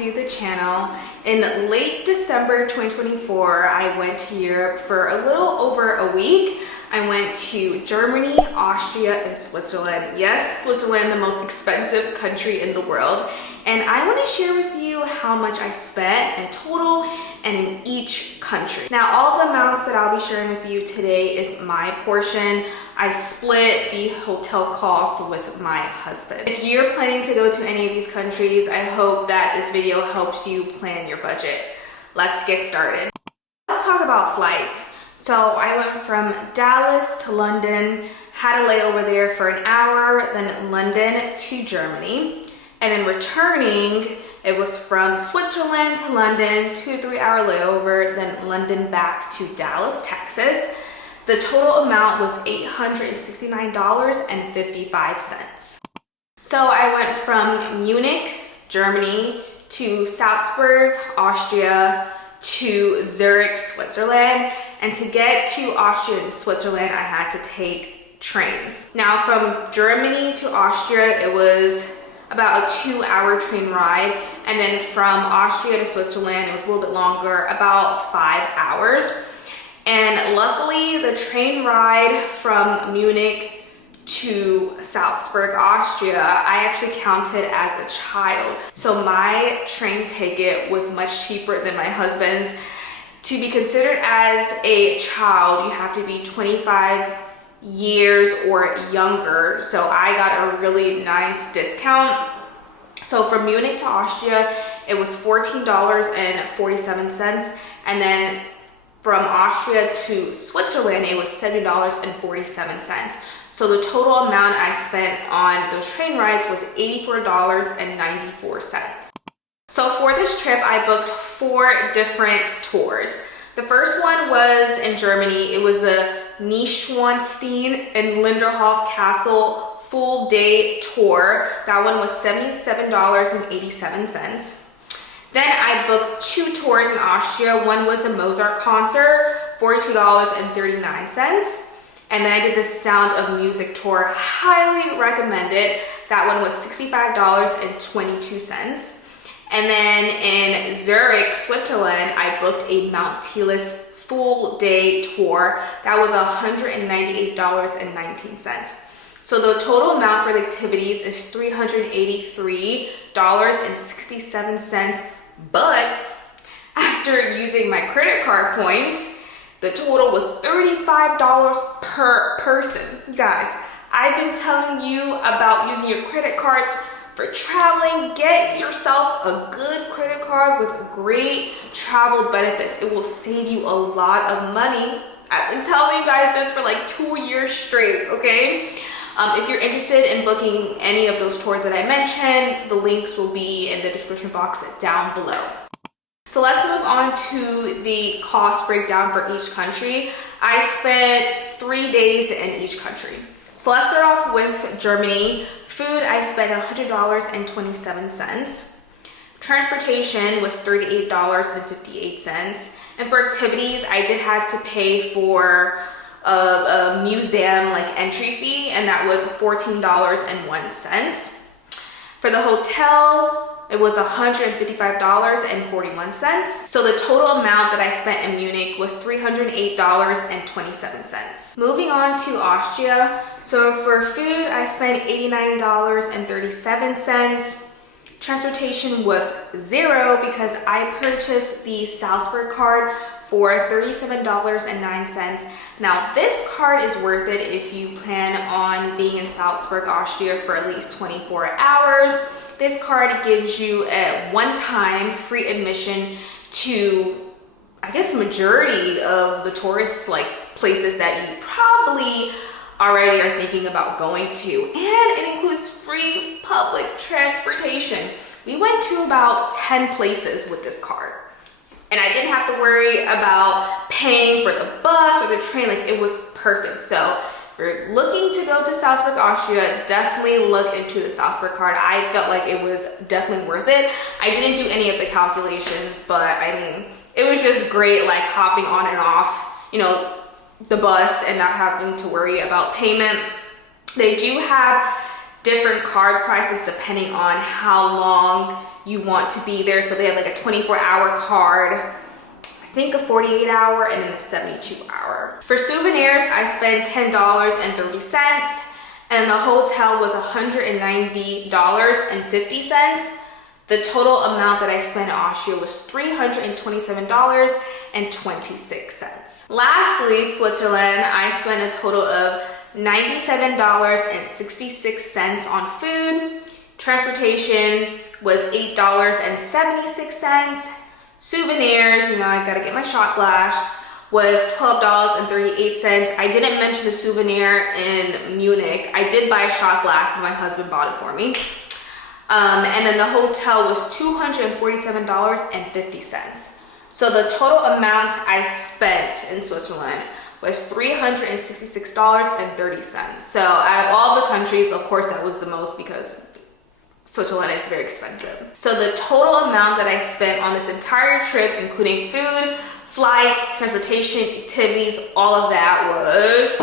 to the channel. In late December 2024, I went to Europe for a little over a week. I went to Germany, Austria, and Switzerland. Yes, Switzerland, the most expensive country in the world. And I want to share with you how much I spent in total and in each country. Now, all the amounts that I'll be sharing with you today is my portion. I split the hotel costs with my husband. If you're planning to go to any of these countries, I hope that this video helps you plan your budget. Let's get started. Let's talk about flights. So I went from Dallas to London, had a layover there for an hour, then London to Germany. And then returning, it was from Switzerland to London, 2 to 3 hour layover, then London back to Dallas, Texas. The total amount was $869.55. So I went from Munich, Germany, to Salzburg, Austria, to Zurich, Switzerland. And to get to Austria and Switzerland, I had to take trains. Now from Germany to Austria, it was about a 2-hour train ride. And then from Austria to Switzerland, it was a little bit longer, about 5 hours. And luckily, the train ride from Munich to Salzburg, Austria, I actually counted as a child. So my train ticket was much cheaper than my husband's. To be considered as a child, you have to be 25 years or younger. So I got a really nice discount. So from Munich to Austria, it was $14.47. And then from Austria to Switzerland, it was $7.47. So the total amount I spent on those train rides was $84.94. So for this trip, I booked 4 different tours. The first one was in Germany. It was a Neuschwanstein and Linderhof Castle full day tour. That one was $77.87. Then I booked 2 tours in Austria. One was a Mozart concert, $42.39. And then I did the Sound of Music tour, highly recommended. That one was $65.22. And then in Zurich, Switzerland, I booked a Mount Telis full day tour. That was $198.19. So the total amount for the activities is $383.67. But after using my credit card points, the total was $35 per person. Guys, I've been telling you about using your credit cards for traveling. Get yourself a good credit card with great travel benefits. It will save you a lot of money. I've been telling you guys this for like 2 years straight, okay? If you're interested in booking any of those tours that I mentioned, the links will be in the description box down below. So let's move on to the cost breakdown for each country. I spent 3 days in each country. So let's start off with Germany. Food, I spent $100.27. Transportation was $38.58. And for activities, I did have to pay for a museum like entry fee, and that was $14.01. For the hotel, it was $155.41. So the total amount that I spent in Munich was $308.27. Moving on to Austria. So for food, I spent $89.37. Transportation was $0 because I purchased the Salzburg card for $37.09. Now this card is worth it if you plan on being in Salzburg, Austria for at least 24 hours. This card gives you a one-time free admission to, I guess, majority of the tourist places that you probably already are thinking about going to. And it includes free public transportation. We went to about 10 places with this card. And I didn't have to worry about paying for the bus or the train. Like, it was perfect. So if you're looking to go to Salzburg, Austria, definitely look into the Salzburg card. I felt like it was definitely worth it. I didn't do any of the calculations, but I mean, it was just great, like hopping on and off, the bus and not having to worry about payment. They do have different card prices depending on how long you want to be there. So they have like a 24-hour card, I think a 48-hour, and then a 72-hour. For souvenirs, I spent $10.30, and the hotel was $190.50. The total amount that I spent in Austria was $327.26. Lastly, Switzerland, I spent a total of $97.66 on food. Transportation was $8.76. Souvenirs, you know, I gotta get my shot glass, was $12.38. I didn't mention the souvenir in Munich. I did buy a shot glass, but my husband bought it for me. And then the hotel was $247.50. So the total amount I spent in Switzerland was $366.30. So out of all the countries, of course, that was the most because Switzerland is very expensive. So the total amount that I spent on this entire trip, including food, flights, transportation, activities, all of that was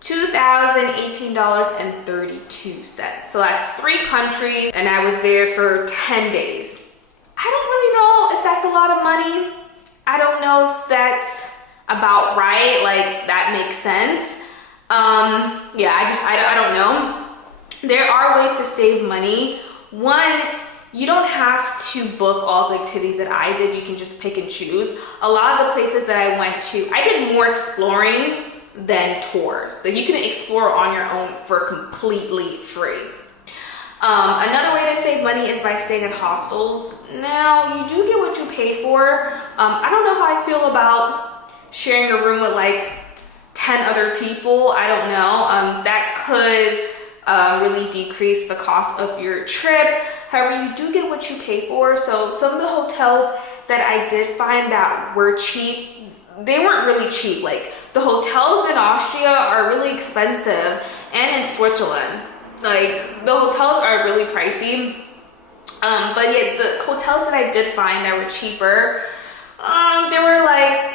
$2,018.32. So that's 3 countries, and I was there for 10 days. I don't really know if that's a lot of money. I don't know if that's about right, like that makes sense. Yeah, I don't know. There are ways to save money. One, you don't have to book all the activities that I did. You can just pick and choose. A lot of the places that I went to, I did more exploring than tours. So you can explore on your own for completely free. Another way to save money is by staying in hostels. Now, you do get what you pay for. I don't know how I feel about sharing a room with like 10 other people. I don't know. That could really decrease the cost of your trip. However, you do get what you pay for. So some of the hotels that I did find that were cheap, they weren't really cheap. Like the hotels in Austria are really expensive, and in Switzerland, like the hotels are really pricey. But yeah, the hotels that I did find that were cheaper,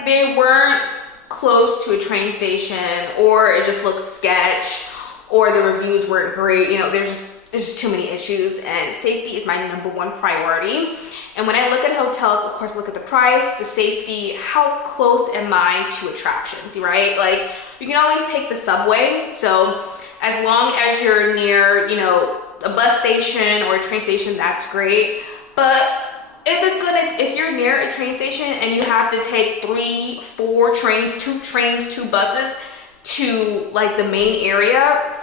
they weren't close to a train station, or it just looked sketch, or the reviews weren't great. You know, there's just too many issues, and safety is my #1 priority. And when I look at hotels, of course, look at the price, the safety, how close am I to attractions, right? Like you can always take the subway. So as long as you're near, you know, a bus station or a train station, that's great. But if you're near a train station and you have to take 3, 4 trains, 2 trains, 2 buses to like the main area,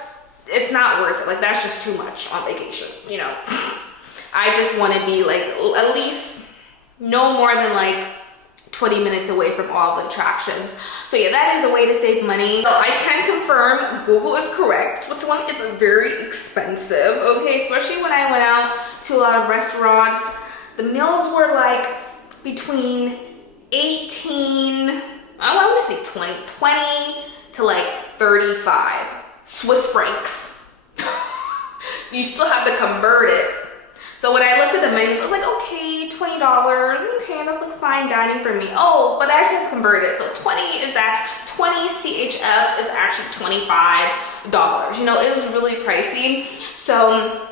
it's not worth it. Like that's just too much on vacation, you know. I just want to be like at least no more than like 20 minutes away from all the attractions. So yeah, that is a way to save money. So I can confirm Google is correct. Switzerland is very expensive, okay? Especially when I went out to a lot of restaurants. The meals were like between 18, I want to say 20 to like 35 Swiss francs. You still have to convert it. So when I looked at the menus, I was like, okay, $20, okay, that's like fine dining for me. Oh, but I actually have to convert it. So 20 CHF is actually $25. You know, it was really pricey. So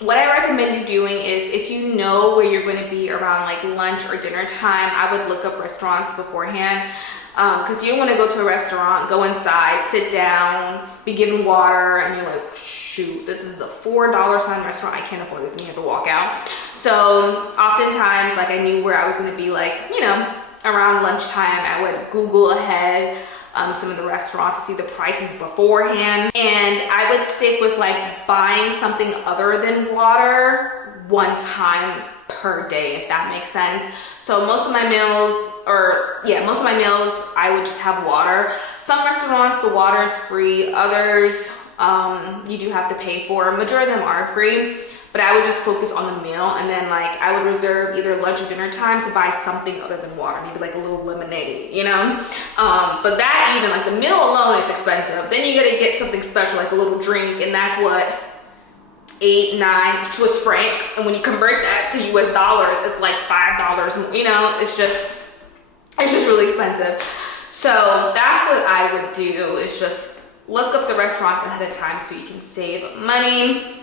what I recommend you doing is if you know where you're going to be around like lunch or dinner time, I would look up restaurants beforehand. Because you don't want to go to a restaurant, go inside, sit down, be given water, and you're like, shoot, this is a $4 sign restaurant, I can't afford this, and you have to walk out. So oftentimes, like I knew where I was going to be, like, you know, around lunchtime. I would Google ahead some of the restaurants to see the prices beforehand, and I would stick with like buying something other than water one time per day, if that makes sense. So most of my meals, I would just have water. Some restaurants, the water is free. Others, you do have to pay for. Majority of them are free, but I would just focus on the meal, and then like I would reserve either lunch or dinner time to buy something other than water, maybe like a little lemonade, you know? But that even, like the meal alone is expensive. Then you gotta get something special, like a little drink, and that's what, 8, 9 Swiss francs, and when you convert that to US dollars, it's like $5, you know, it's just really expensive. So that's what I would do, is just look up the restaurants ahead of time so you can save money.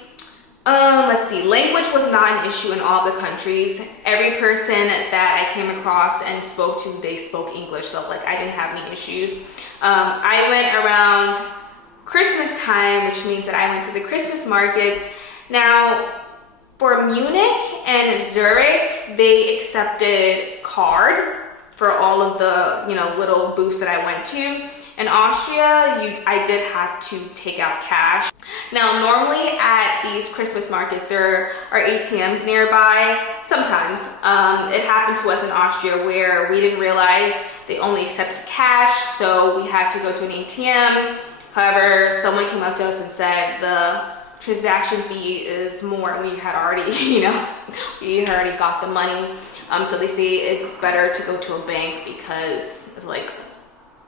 Let's see, language was not an issue in all the countries. Every person that I came across and spoke to, they spoke English, so like I didn't have any issues. I went around Christmas time, which means that I went to the Christmas markets. Now, for Munich and Zurich, they accepted card for all of the, you know, little booths that I went to. In Austria, I did have to take out cash. Now, normally at these Christmas markets, there are ATMs nearby. Sometimes. It happened to us in Austria where we didn't realize they only accepted cash, so we had to go to an ATM. However, someone came up to us and said the transaction fee is more. We had already, you know, we had already got the money. So they say it's better to go to a bank because it's like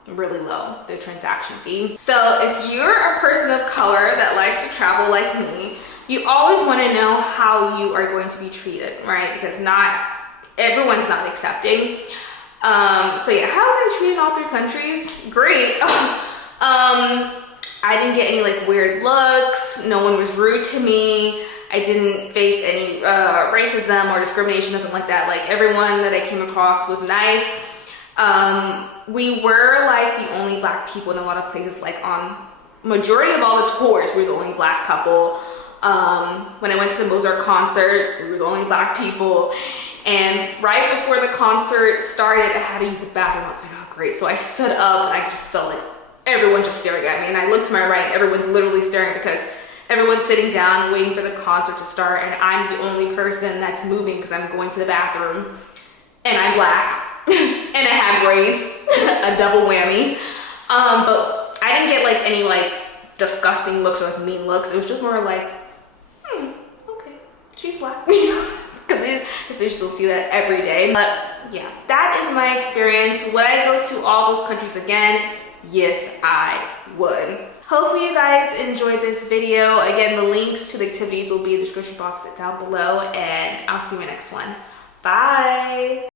really low, the transaction fee. So if you're a person of color that likes to travel like me, you always want to know how you are going to be treated, right? Because not everyone's not accepting. So yeah, how was I treated in all 3 countries? Great. I didn't get any like weird looks. No one was rude to me. I didn't face any racism or discrimination, nothing like that. Like everyone that I came across was nice. We were like the only black people in a lot of places. Like on majority of all the tours, we were the only black couple. When I went to the Mozart concert, we were the only black people. And right before the concert started, I had to use the bathroom. I was like, oh great. So I stood up and I just felt like everyone just staring at me. And I looked to my right and everyone's literally staring because everyone's sitting down waiting for the concert to start. And I'm the only person that's moving because I'm going to the bathroom. And I'm black. And I had braids, a double whammy. But I didn't get like any like disgusting looks or like mean looks. It was just more like, okay, she's black. Because you still see that every day. But yeah, that is my experience. Would I go to all those countries again? Yes, I would. Hopefully you guys enjoyed this video. Again, the links to the activities will be in the description box down below, and I'll see you in the next one. Bye.